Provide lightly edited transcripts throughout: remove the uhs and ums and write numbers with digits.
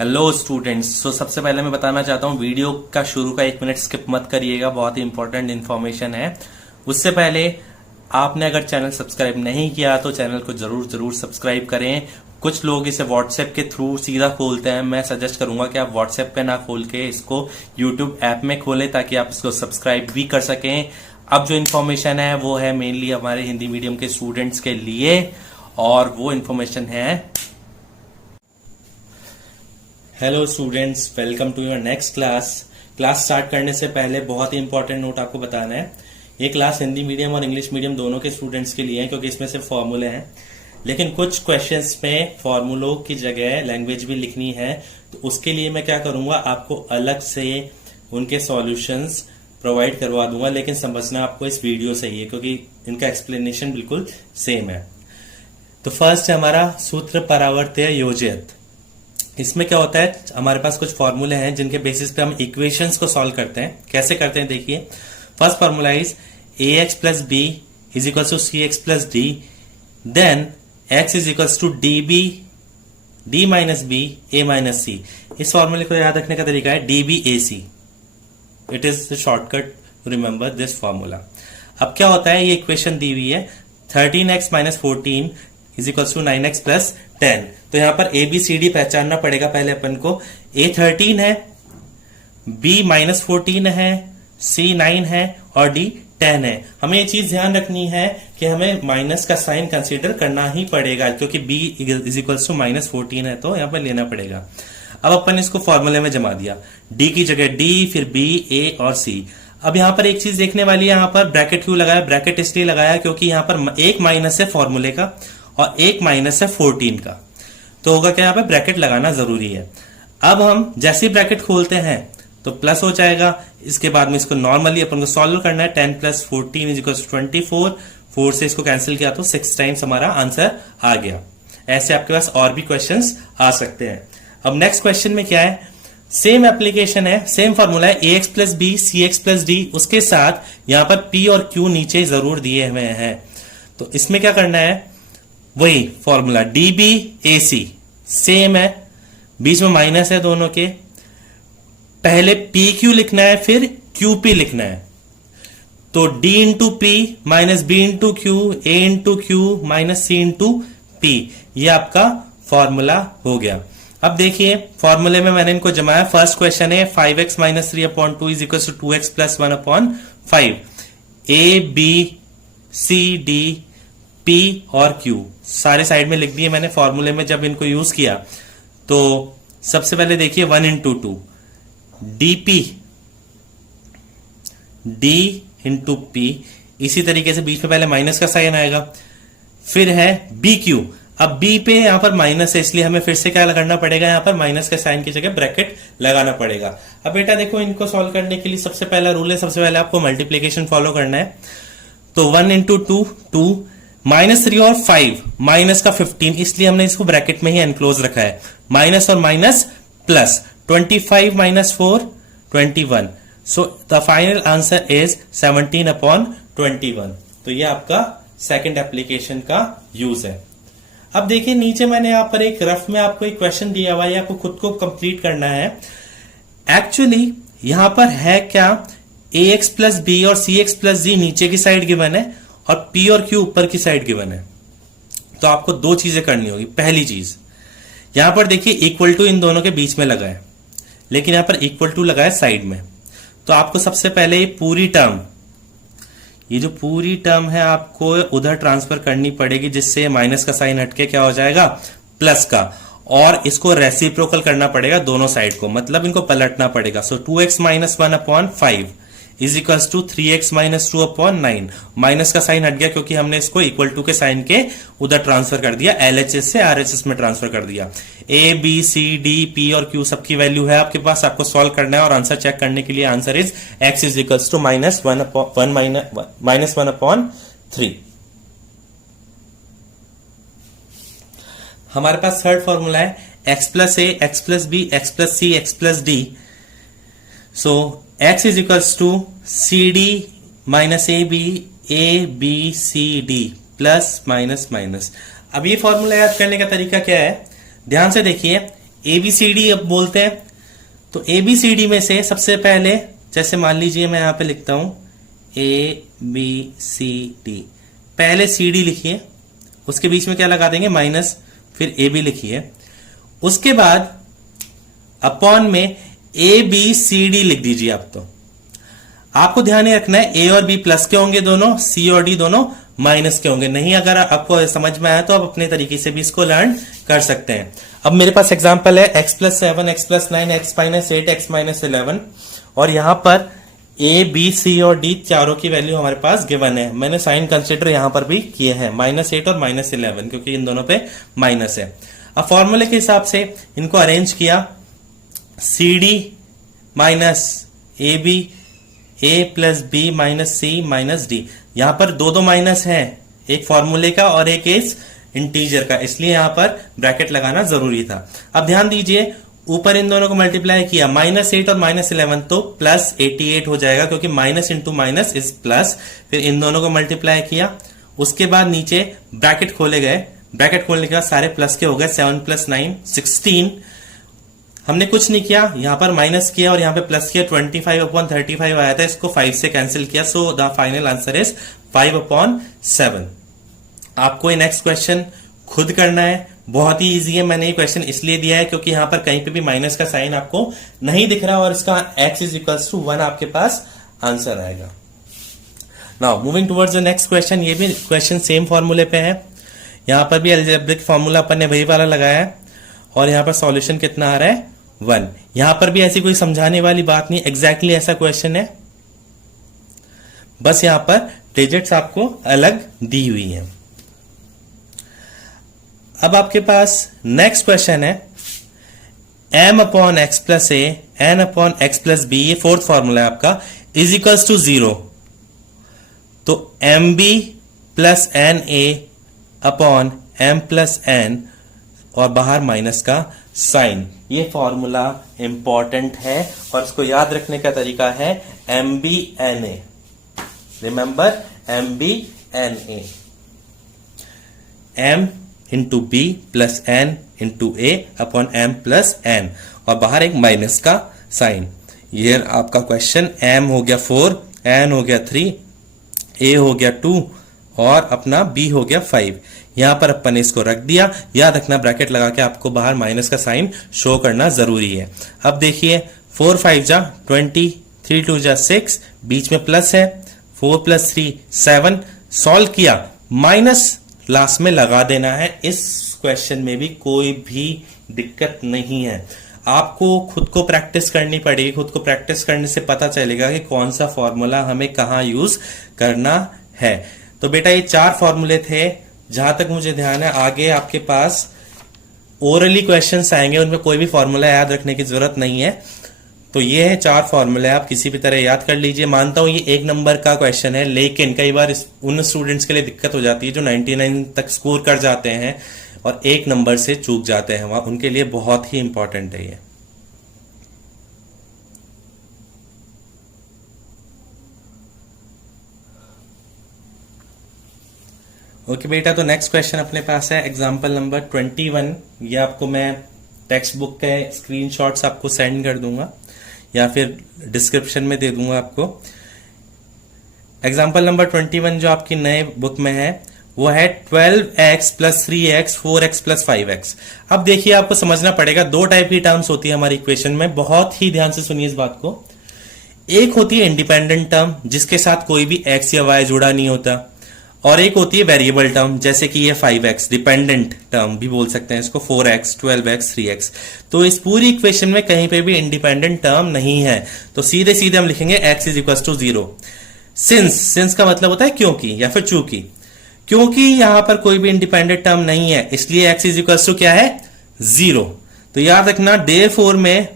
Hello students. सबसे पहले मैं बताना चाहता हूँ वीडियो का शुरू का 1 मिनट स्किप मत करिएगा, बहुत ही इंपॉर्टेंट इन्फॉर्मेशन है। उससे पहले आपने अगर चैनल सब्सक्राइब नहीं किया तो चैनल को जरूर जरूर सब्सक्राइब करें। कुछ लोग इसे व्हाट्सएप के थ्रू सीधा खोलते हैं, मैं सजेस्ट करूंगा कि आप व्हाट्सएप पे ना खोल के इसको यूट्यूब ऐप में खोलें ताकि आप इसको सब्सक्राइब भी कर सकें। अब जो इन्फॉर्मेशन है वो है मेनली हमारे हिंदी मीडियम के स्टूडेंट्स के लिए, और वो इन्फॉर्मेशन है, hello students, welcome to your next class. Class start करने से पहले बहुत ही इंपॉर्टेंट नोट आपको बताना है। ये क्लास हिंदी मीडियम और इंग्लिश मीडियम दोनों के स्टूडेंट्स के लिए है, क्योंकि इसमें सिर्फ फॉर्मूले हैं। लेकिन कुछ क्वेश्चंस में फॉर्मूलों की जगह लैंग्वेज भी लिखनी है, तो उसके लिए मैं क्या करूंगा, आपको अलग से उनके सॉल्यूशंस प्रोवाइड करवा दूंगा। लेकिन समझना आपको इस वीडियो से ही है, क्योंकि इनका एक्सप्लेनेशन बिल्कुल सेम है। तो फर्स्ट है हमारा सूत्र परावर्त्य योजयत। इसमें क्या होता है, हमारे पास कुछ फॉर्मूले हैं जिनके बेसिस पे हम इक्वेशंस को सॉल्व करते हैं। कैसे करते हैं देखिए। First formula is ax plus B is equals to C X plus D, then x is equals to D B D minus B A minus C. इस फॉर्मूले को याद रखने का तरीका है D B A C. It is the shortcut to remember this formula. अब क्या होता है, ये इक्वेशन दी हुई है 13x minus 14 is equals to 9x plus 10। तो यहां पर ए बी सी डी पहचानना पड़ेगा पहले अपन को। a 13 है, b माइनस 14 है, c 9 है और d 10 है। हमें ये चीज ध्यान रखनी है कि हमें माइनस का साइन कंसीडर करना ही पड़ेगा, क्योंकि b is equals to minus 14 है, तो यहां पर लेना पड़ेगा। अब अपन इसको फॉर्मूले में जमा दिया, d की जगह d, फिर b, a और c। अब यहां पर एक चीज देखने वाली है, यहां पर ब्रैकेट क्यों लगाया? ब्रैकेट इसलिए लगाया क्योंकि यहां पर एक माइनस है फॉर्मूले का और एक माइनस है 14 का, तो होगा क्या, यहां पे ब्रैकेट लगाना जरूरी है। अब हम जैसे ही ब्रैकेट खोलते हैं तो प्लस हो जाएगा। इसके बाद में इसको नॉर्मली अपन को सॉल्व करना है। 10 प्लस 14 इज इक्वल टू 24। 4 से इसको कैंसिल किया तो 6 टाइम्स हमारा आंसर आ गया। ऐसे आपके पास और भी क्वेश्चंस आ सकते हैं। अब नेक्स्ट क्वेश्चन में क्या है, सेम एप्लीकेशन है, सेम फॉर्मूला है, A X plus B C X plus D, उसके साथ यहां पर पी और क्यू नीचे जरूर दिए हुए हैं। तो इसमें क्या करना है, वही formula D B A C same है, बीच में माइनस है दोनों के। पहले पी क्यू लिखना है, फिर क्यू पी लिखना है। तो D into P minus B into Q, A into Q minus C into P, ये आपका फॉर्मूला हो गया। अब देखिए फॉर्मूले में मैंने इनको जमाया। फर्स्ट क्वेश्चन है 5x minus 3/2 is equal to 2x plus 1/5। A B C D P और क्यू सारे साइड में लिख दिए मैंने। फॉर्मूले में जब इनको यूज किया तो सबसे पहले देखिए 1 into 2 D P D into P, इसी तरीके से बीच में पहले माइनस का साइन आएगा। फिर है बी क्यू। अब बी पे यहां पर माइनस है, इसलिए हमें फिर से क्या करना पड़ेगा, यहां पर माइनस के साइन की जगह ब्रैकेट लगाना पड़ेगा। अब बेटा देखो, इनको सॉल्व करने के लिए सबसे पहला रूल है, सबसे पहले आपको मल्टीप्लीकेशन फॉलो करना है। तो 1 इंटू 2 2, माइनस 3 और 5 माइनस का 15, इसलिए हमने इसको ब्रैकेट में ही एनक्लोज रखा है। माइनस और minus plus 25 minus 4 21। So the final answer is 17/21। तो ये आपका सेकंड एप्लीकेशन का यूज है। अब देखिए नीचे मैंने यहां पर एक रफ में आपको एक क्वेश्चन दिया हुआ है, आपको खुद को कंप्लीट करना है। एक्चुअली यहां पर है क्या, ए एक्स प्लस बी और सी एक्स प्लस डी नीचे की साइड गिवन है और पी और क्यू ऊपर की साइड गिवन है। तो आपको दो चीजें करनी होगी। पहली चीज, यहां पर देखिए इक्वल टू इन दोनों के बीच में लगा है, लेकिन यहां पर इक्वल टू लगा है साइड में। तो आपको सबसे पहले ये पूरी टर्म, ये जो पूरी टर्म है आपको उधर ट्रांसफर करनी पड़ेगी, जिससे माइनस का साइन हटके क्या हो जाएगा, प्लस का। और इसको रेसिप्रोकल करना पड़ेगा दोनों साइड को, मतलब इनको पलटना पड़ेगा। So 2x minus 1/5 is equals to 3x minus 2/9। Minus का साइन हट गया क्योंकि हमने इसको इक्वल टू के साइन के उधर ट्रांसफर कर दिया, एलएचएस से आरएचएस में ट्रांसफर कर दिया। A B C D P और क्यू सबकी वैल्यू है आपके पास, आपको सॉल्व करना है और आंसर चेक करने के लिए answer is x is equals to minus 1/3। हमारे पास थर्ड फॉर्मूला है x plus A X plus B X plus C X plus D. So x is equals to C D minus A B C D plus minus minus. अब ये formula याद करने का तरीका क्या है, ध्यान से देखिए। ABCD अब बोलते हैं। तो ABCD में से सबसे पहले जैसे मान लीजिए मैं यहां पे लिखता हूं ABCD, पहले CD लिखिए, उसके बीच में क्या लगा देंगे माइनस, फिर AB लिखिए, उसके बाद अपॉन में ABCD लिख दीजिए। आप तो आपको ध्यान में रखना है A और B प्लस के होंगे दोनों, C और D दोनों माइनस के होंगे। नहीं अगर आपको समझ में आया तो आप अपने तरीके से भी इसको लर्न कर सकते हैं। अब मेरे पास एग्जांपल है x+7, x+9, x-8, x-11 और यहां पर A, B, C और D चारों की वैल्यू हमारे पास गिवन है। मैंने साइन कंसिडर यहां पर भी किए हैं -8 और -11 क्योंकि इन दोनों पे माइनस है। अब फॉर्मूले के हिसाब से इनको अरेंज किया, CD minus AB, A plus B minus C minus D। यहां पर दो माइनस है, एक फॉर्मूले का और एक इस इंटीजर का, इसलिए यहां पर ब्रैकेट लगाना जरूरी था। अब ध्यान दीजिए ऊपर इन दोनों को मल्टीप्लाई किया, -8 और -11 तो +88 हो जाएगा क्योंकि minus into minus is plus. फिर इन दोनों को मल्टीप्लाई किया, उसके बाद नीचे ब्रैकेट खोले गए, ब्रैकेट खोलने के बाद सारे प्लस के हो गए, 7 + 9 16। हमने कुछ नहीं किया, यहां पर माइनस किया और यहां पे प्लस किया, 25/35 आया था, इसको 5 से कैंसिल किया। So the final answer is 5/7। आपको ये नेक्स्ट क्वेश्चन खुद करना है, बहुत ही इजी है। मैंने ये क्वेश्चन इसलिए दिया है क्योंकि यहां पर कहीं पे भी माइनस का साइन आपको नहीं दिख रहा और इसका x = 1 आपके पास आंसर आएगा। Now moving towards the next question, ये भी क्वेश्चन सेम फॉर्मूले पे है। यहां पर भी अलजेब्रिक फॉर्मूला अपन ने वही वाला लगाया है और यहां पर सॉल्यूशन कितना आ रहा है 1। यहां पर भी ऐसी कोई समझाने वाली बात नहीं, एग्जैक्टली ऐसा क्वेश्चन है, बस यहां पर डिजिट्स आपको अलग दी हुई है। अब आपके पास नेक्स्ट क्वेश्चन है m/x+a n/x+b, ये फोर्थ फॉर्मूला है आपका, = 0। तो mb + na/m+n और बाहर माइनस का साइन। ये फॉर्मूला इंपॉर्टेंट है और इसको याद रखने का तरीका है MBNA। Remember MBNA, m into B plus N into A upon m plus n और बाहर एक माइनस का साइन। ये आपका क्वेश्चन, m हो गया 4, n हो गया 3, a हो गया 2 और अपना b हो गया 5। यहां पर अपन ने इसको रख दिया, याद रखना ब्रैकेट लगा के आपको बाहर माइनस का साइन शो करना जरूरी है। अब देखिए 4 5 जा 20, 3 2 जा 6, बीच में प्लस है, 4 + 3 7, सॉल्व किया, माइनस लास्ट में लगा देना है। इस क्वेश्चन में भी कोई भी दिक्कत नहीं है, आपको खुद को प्रैक्टिस करनी पड़ेगी। खुद को प्रैक्टिस करने से पता चलेगा कि कौन सा फॉर्मूला हमें कहां यूज करना है। तो बेटा ये 4 फॉर्मूले थे, जहां तक मुझे ध्यान है। आगे आपके पास ओरली क्वेश्चंस आएंगे, उनमें कोई भी फॉर्मूला याद रखने की जरूरत नहीं है। तो ये है 4 फॉर्मूले, आप किसी भी तरह याद कर लीजिए। मानता हूं ये 1 नंबर का क्वेश्चन है, लेकिन कई बार उन स्टूडेंट्स के लिए दिक्कत हो जाती है जो 99 तक स्कोर कर जाते हैं और 1 नंबर से चूक जाते हैं, वहां उनके लिए बहुत ही इंपॉर्टेंट है ये। ओके बेटा, तो नेक्स्ट क्वेश्चन अपने पास है एग्जाम्पल नंबर 21। ये आपको मैं टेक्स्ट बुक के स्क्रीनशॉट्स आपको सेंड कर दूंगा या फिर डिस्क्रिप्शन में दे दूंगा आपको। एग्जाम्पल नंबर 21 जो आपकी नए बुक में है वो है 12x + 3x 4x + 5x। अब देखिए आपको समझना पड़ेगा, 2 टाइप की टर्म्स होती है हमारी इक्वेशन में, बहुत ही ध्यान से सुनिए इस बात को। एक होती है इंडिपेंडेंट टर्म जिसके साथ कोई भी x या y जुड़ा नहीं होता, और एक होती है वेरिएबल टर्म जैसे कि ये 5x, डिपेंडेंट टर्म भी बोल सकते हैं इसको, 4x 12x 3x। तो इस पूरी इक्वेशन में कहीं पे भी इंडिपेंडेंट टर्म नहीं है, तो सीधे सीधे हम लिखेंगे x = 0। सिंस का मतलब होता है क्योंकि या फिर चूंकि, क्योंकि यहां पर कोई भी इंडिपेंडेंट टर्म नहीं है इसलिए x = क्या है 0। तो याद रखना therefore में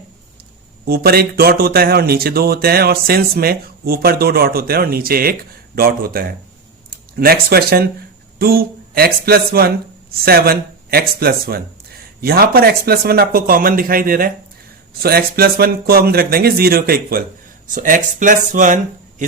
ऊपर एक डॉट होता है और नीचे 2 होते हैं, और सिंस में ऊपर 2 डॉट होते हैं और नीचे 1 डॉट होता है। Next question 2x + 1 7x + 1। यहां पर x + 1 आपको कॉमन दिखाई दे रहा है, सो x + 1 को हम रख देंगे 0 के इक्वल। सो x + 1 =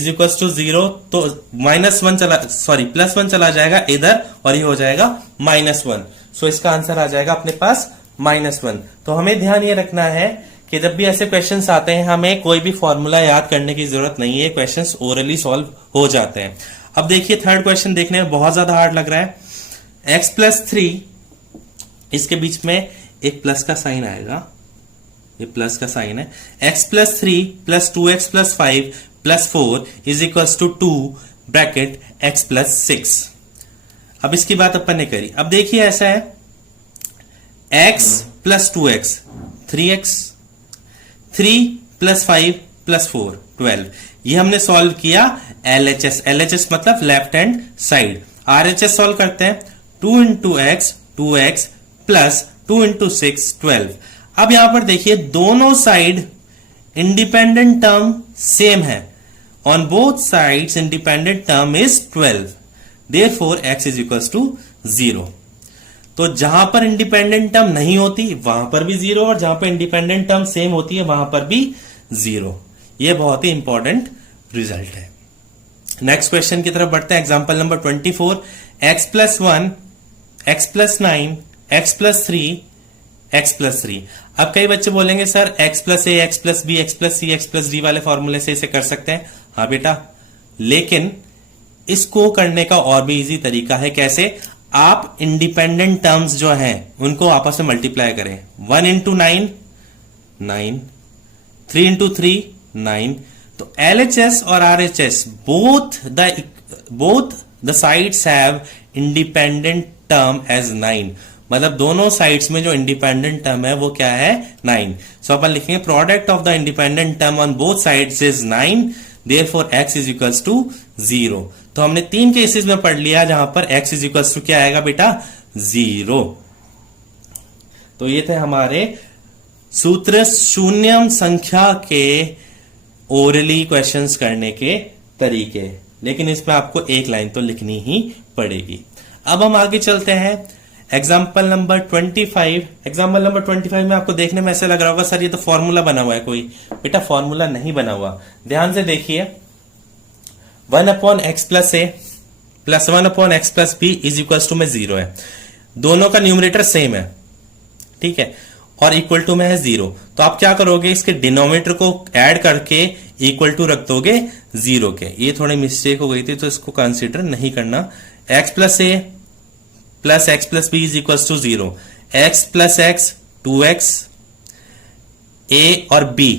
0, तो +1 चला जाएगा इधर और ये हो जाएगा -1। सो इसका आंसर आ जाएगा अपने पास -1। तो हमें ध्यान ये रखना है कि जब भी ऐसे क्वेश्चंस आते हैं हमें कोई भी फॉर्मूला याद करने की जरूरत नहीं है, क्वेश्चंस ओरली सॉल्व हो जाते हैं। अब देखिए थर्ड क्वेश्चन देखने में बहुत ज्यादा हार्ड लग रहा है। x+3, इसके बीच में एक प्लस का साइन आएगा, ये प्लस का साइन है। x+3 + 2x+5 + 4 = 2 bracket x+6। अब इसकी बात अपन ने करी। अब देखिए ऐसा है x + 2x 3x, 3 + 5 + 4 12। ये हमने सॉल्व किया LHS। LHS मतलब left hand side. RHS solve करते हैं 2 × x 2x + 2 × 6 12। अब यहां पर देखिए दोनों साइड इंडिपेंडेंट टर्म सेम है। On both sides independent term is 12, therefore x = 0। तो जहां पर इंडिपेंडेंट टर्म नहीं होती वहां पर भी 0, और जहां पर इंडिपेंडेंट टर्म सेम होती है वहां पर भी 0। यह बहुत ही इंपॉर्टेंट रिजल्ट है। नेक्स्ट क्वेश्चन की तरफ बढ़ते हैं। Example number 24, x+1 x+9 x+3 x+3। अब कई बच्चे बोलेंगे sir x+a x+b x+c x+d वाले फॉर्मूले से इसे कर सकते हैं। हाँ बेटा, लेकिन इसको करने का और भी इजी तरीका है। कैसे? आप इंडिपेंडेंट टर्म्स जो हैं उनको आपस में मल्टीप्लाई करें। 1 × 9 9, 3 × 3 9। तो LHS और RHS both the sides have independent term as 9। मतलब दोनों साइड्स में जो इंडिपेंडेंट टर्म है वो क्या है? 9। सो अपन लिखेंगे product of the independent term on both sides is 9, therefore x = 0। तो हमने 3 केसेस में पढ़ लिया जहां पर x = क्या आएगा बेटा? 0। तो ये थे हमारे सूत्र शून्यम संख्या के ओरली क्वेश्चंस करने के तरीके। लेकिन इसमें आपको एक लाइन तो लिखनी ही पड़ेगी। अब हम आगे चलते हैं। Example number 25। एग्जाम्पल नंबर 25 में आपको देखने में ऐसे लग रहा होगा सर ये तो फॉर्मूला बना हुआ है कोई। बेटा फॉर्मूला नहीं बना हुआ, ध्यान से देखिए। 1/x + a + 1/x + b = में 0 है। दोनों का न्यूमरेटर सेम है, ठीक है, और इक्वल टू में है 0। तो आप क्या करोगे? इसके डिनोमिनेटर को ऐड करके इक्वल टू रख दोगे 0 के। ये थोड़ी मिस्टेक हो गई थी तो इसको कंसीडर नहीं करना। x + a + x + b = 0। x + x 2x, a और b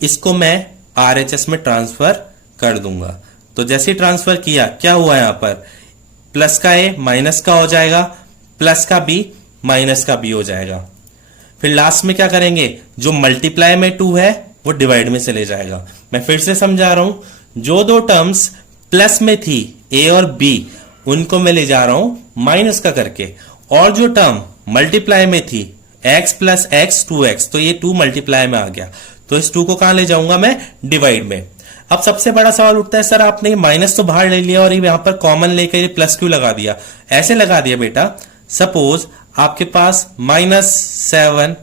इसको मैं RHS में ट्रांसफर कर दूंगा। तो जैसे ही ट्रांसफर किया क्या हुआ? यहां पर प्लस का a माइनस का हो जाएगा, प्लस का b माइनस का b हो जाएगा। फिर लास्ट में क्या करेंगे? जो मल्टीप्लाई में 2 है वो डिवाइड में चले जाएगा। मैं फिर से समझा रहा हूं, जो दो टर्म्स प्लस में थी a और b उनको मैं ले जा रहा हूं माइनस का करके, और जो टर्म मल्टीप्लाई में थी x + x 2x, तो ये 2 मल्टीप्लाई में आ गया। तो इस 2 को कहां ले जाऊंगा मैं? डिवाइड में। अब सबसे बड़ा सवाल उठता है सर आपने माइनस तो बाहर ले लिया और यहां पर कॉमन लेकर ये प्लस क्यों लगा दिया? ऐसे लगा दिया बेटा, सपोज आपके पास -7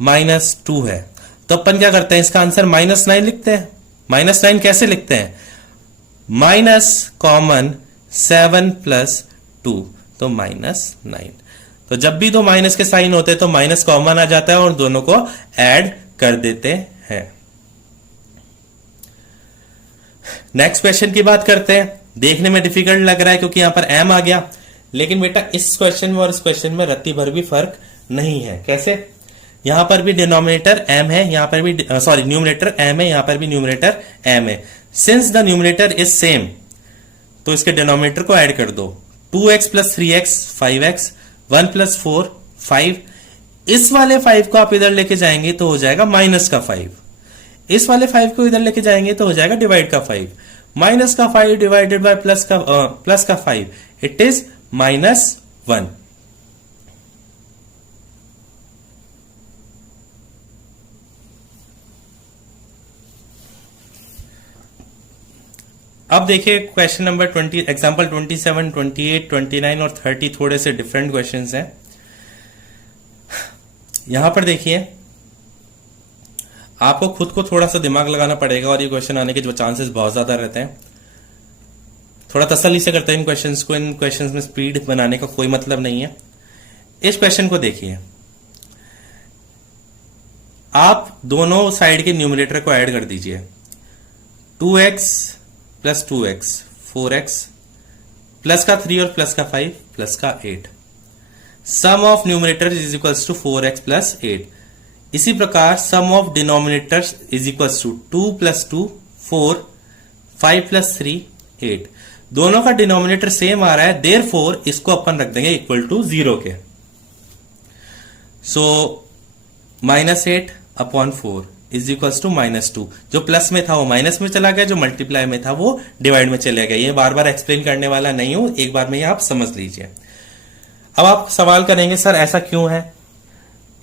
-2 है, तो अपन क्या करते हैं? इसका आंसर -9 लिखते हैं। -9 कैसे लिखते हैं? माइनस कॉमन 7 + 2, तो -9। तो जब भी दो माइनस के साइन होते हैं तो माइनस कॉमन आ जाता है और दोनों को ऐड कर देते हैं। नेक्स्ट क्वेश्चन की बात करते हैं। देखने में डिफिकल्ट लग रहा है क्योंकि यहां पर m आ गया, लेकिन बेटा इस क्वेश्चन में और इस क्वेश्चन में रत्ती भर भी फर्क नहीं है। कैसे? यहां पर भी डिनोमिनेटर m है, यहां पर भी न्यूमरेटर m है, यहां पर भी न्यूमरेटर m है। Since the numerator is same तो इसके डिनोमिनेटर को ऐड कर दो। 2x + 3x 5x, 1 + 4 5। इस वाले 5 को आप इधर लेके जाएंगे तो हो जाएगा माइनस का 5। इस वाले 5 को इधर लेके जाएंगे तो हो जाएगा डिवाइड का 5। माइनस का 5 डिवाइडेड बाय प्लस का 5, इट इज -1। अब देखिए क्वेश्चन नंबर 20, एग्जांपल 27, 28, 29 और 30 थोड़े से डिफरेंट क्वेश्चंस हैं। यहां पर देखिए आपको खुद को थोड़ा सा दिमाग लगाना पड़ेगा और ये क्वेश्चन आने के जो चांसेस बहुत ज्यादा रहते हैं। थोड़ा तसल्ली से करते हैं इन क्वेश्चंस को। इन क्वेश्चंस में स्पीड बनाने का कोई मतलब नहीं है। इस क्वेश्चन को देखिए, आप दोनों साइड के न्यूमरेटर को ऐड कर दीजिए। 2x plus 2x 4x plus का 3 और प्लस का 5 प्लस का 8। Sum of numerator is equals to 4x plus 8। इसी प्रकार sum of denominators is equals to 2 plus 2 4 5 plus 3 8। दोनों का डिनोमिनेटर सेम आ रहा है, देयरफॉर इसको अपन रख देंगे इक्वल टू 0 के। सो -8 अपॉन 4 इज इक्वल्स टू -2। जो प्लस में था वो माइनस में चला गया, जो मल्टीप्लाई में था वो डिवाइड में चला गया। ये बार बार एक्सप्लेन करने वाला नहीं हूं, एक बार में ये आप समझ लीजिए। अब आप सवाल करेंगे सर ऐसा क्यों है?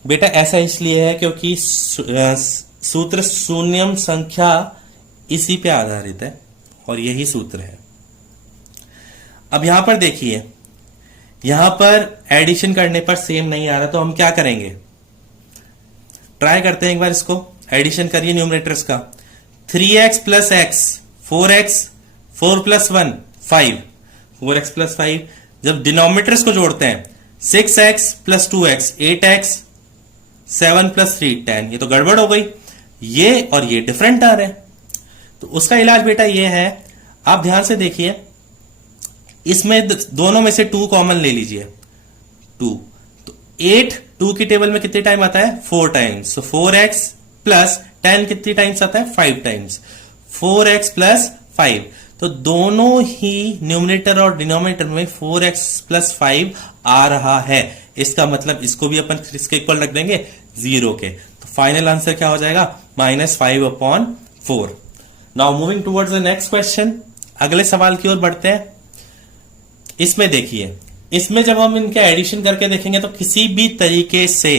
बेटा ऐसा इसलिए है क्योंकि सूत्र शून्यम संख्या इसी पे आधारित है और यही सूत्र है। अब यहां पर देखिए, यहां पर एडिशन करने पर सेम नहीं आ रहा, तो हम क्या करेंगे? ट्राई करते हैं एक बार इसको। एडिशन करिए न्यूमरेटर्स का। 3x plus x 4x 4 plus 1 5 4x plus 5। जब डिनोमिनेटर्स को जोड़ते हैं 6x plus 2x 8x 7 plus 3 10। ये तो गड़बड़ हो गई, ये और ये डिफरेंट आ रहे हैं। तो उसका इलाज बेटा ये है, आप ध्यान से देखिए, इसमें दोनों में से 2 कॉमन ले लीजिए 2। तो 8 2 की टेबल में कितने टाइम आता है? 4 टाइम्स। सो 4x प्लस 10 कितनी टाइम्स आता है? 5 टाइम्स। 4x plus 5। तो दोनों ही न्यूमरेटर और डिनोमिनेटर में 4x प्लस 5 आ रहा है। इसका मतलब इसको भी अपन इसके इक्वल रख देंगे 0 के। तो फाइनल आंसर क्या हो जाएगा? -5 upon 4। Now moving towards the next question, अगले सवाल की ओर बढ़ते हैं। इसमें देखिए, इसमें जब हम इनके एडिशन करके देखेंगे तो किसी भी तरीके से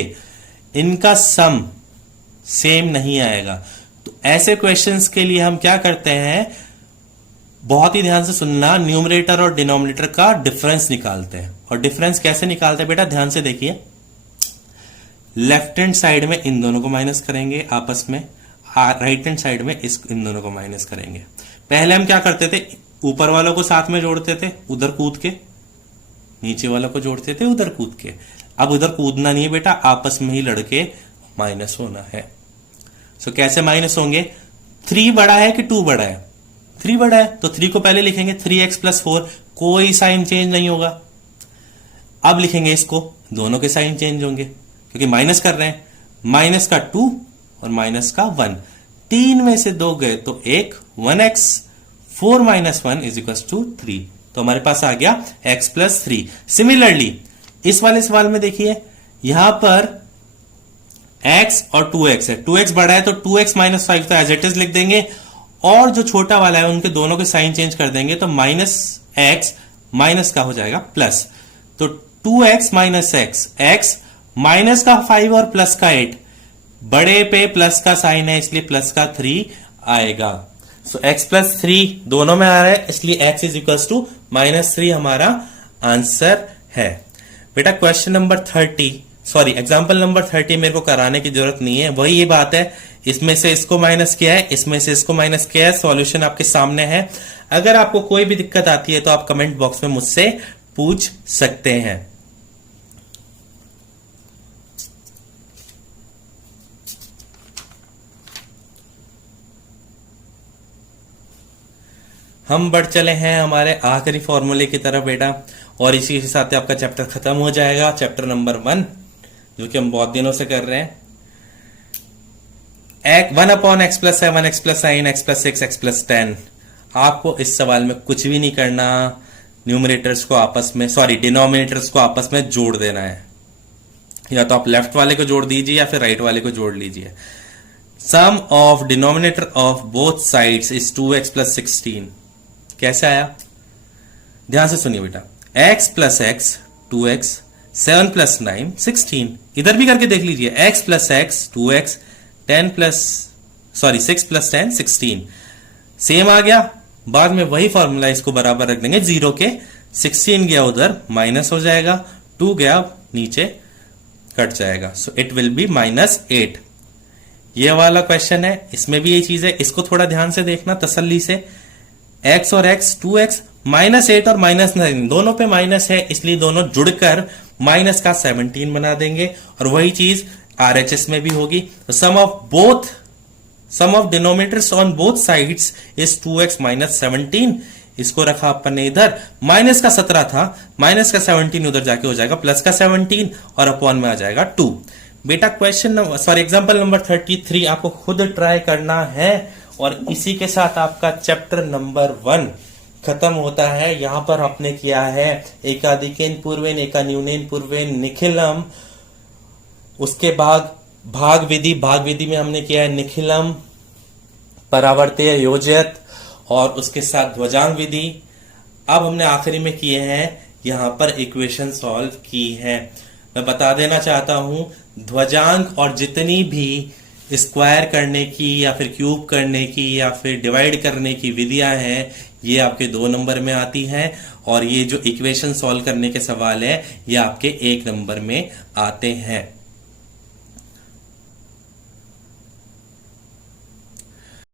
इनका सम सेम नहीं आएगा। तो ऐसे क्वेश्चंस के लिए हम क्या करते हैं, बहुत ही ध्यान से सुनना, न्यूमरेटर और डिनोमिनेटर का डिफरेंस निकालते हैं। और डिफरेंस कैसे निकालते हैं बेटा? ध्यान से देखिए, लेफ्ट हैंड साइड में इन दोनों को माइनस करेंगे आपस में, राइट हैंड साइड में इन दोनों को माइनस करेंगे। पहले हम क्या करते थे, ऊपर वालों को साथ में जोड़ते थे उधर कूद के, नीचे वालों को जोड़ते थे उधर कूद के। अब उधर कूदना नहीं है बेटा, आपस में ही लड़के माइनस होना है। सो कैसे माइनस होंगे? 3 बड़ा है कि 2 बड़ा है? 3 बड़ा है, तो 3 को पहले लिखेंगे 3x प्लस 4, कोई साइन चेंज नहीं होगा। अब लिखेंगे इसको, दोनों के साइन चेंज होंगे क्योंकि माइनस कर रहे हैं। माइनस का 2 और माइनस का 1, 3 में से 2 गए तो 1, 1x 4 minus 1 is equal to 3। तो हमारे पास आ गया x प्लस 3। सिमिलरली इस वाले सवाल में देखिए, यहां पर x और 2x है, 2x बड़ा है तो 2x माइनस 5 तो एज इट इज लिख देंगे, और जो छोटा वाला है उनके दोनों के साइन चेंज कर देंगे तो माइनस x माइनस का हो जाएगा प्लस। तो 2x माइनस x माइनस का 5 और प्लस का 8, बड़े पे प्लस का साइन है इसलिए प्लस का 3 आएगा। सो x प्लस 3 दोनों में आ रहा है, इसलिए x इज इक्वल टू -3 हमारा आंसर है। बेटा question number 30, sorry example number 30 मेरे को कराने की जरूरत नहीं है, वही ये बात है, इसमें से इसको माइनस किया है, इसमें से इसको माइनस किया है, सॉल्यूशन आपके सामने है। अगर आपको कोई भी दिक्कत आती है तो आप कमेंट बॉक्स में मुझसे पूछ सकते हैं। हम बढ़ चले हैं हमारे आखिरी फॉर्मूले की तरफ बेटा, और इसी के साथ आपका चैप्टर खत्म हो जाएगा, चैप्टर नंबर 1, जो कि हम बहुत दिनों से कर रहे हैं। 1 upon x plus 7 x plus 9 x plus 6 x plus 10। आपको इस सवाल में कुछ भी नहीं करना, न्यूमरेटर्स को आपस में, सॉरी डिनोमिनेटर्स को आपस में जोड़ देना है। या तो आप लेफ्ट वाले को जोड़ दीजिए या फिर राइट वाले को जोड़ लीजिए। Sum of denominator of both sides is 2x plus 16। कैसे आया? ध्यान से सुनिए बेटा, x plus X 2x, 7 plus 9 16। इधर भी करके देख लीजिए, x plus X 2x, 6 plus 10 16। Same आ गया। बाद में वही फॉर्मूला, इसको बराबर रख देंगे 0 के, 16 गया उधर माइनस हो जाएगा, 2 गया नीचे कट जाएगा, सो इट विल बी -8। ये वाला क्वेश्चन है, इसमें भी ये चीज है, इसको थोड़ा ध्यान से देखना तसल्ली से। x और x 2x, -8 और -9 दोनों पे माइनस है, इसलिए दोनों जुड़कर माइनस का 17 बना देंगे। और वही चीज RHS में भी होगी। तो sum of denominators on both sides is 2x minus 17। इसको रखा अपन ने इधर, माइनस का 17 था, माइनस का 17 उधर जाके हो जाएगा प्लस का 17 और अपॉन में आ जाएगा 2। बेटा एग्जांपल नंबर 33 आपको खुद ट्राई करना है और इसी के साथ आपका चैप्टर नंबर 1 खत्म होता है। यहां पर आपने किया है एकाधिकेन पूर्वेन एकान्यूनेन पूर्वेन निखिलम, उसके बाद भाग विधि में हमने किया है निखिलम परावर्त्य योजयत और उसके साथ ध्वजांग विधि। अब हमने आखिरी में किए हैं यहां पर इक्वेशन सॉल्व की है। मैं बता देना चाहता हूं ध्वजांक और जितनी भी स्क्वायर करने की या फिर क्यूब करने की या फिर डिवाइड करने की विधियां हैं ये आपके 2 नंबर में आती हैं और ये जो इक्वेशन सॉल्व करने के सवाल है ये आपके 1 नंबर में आते हैं।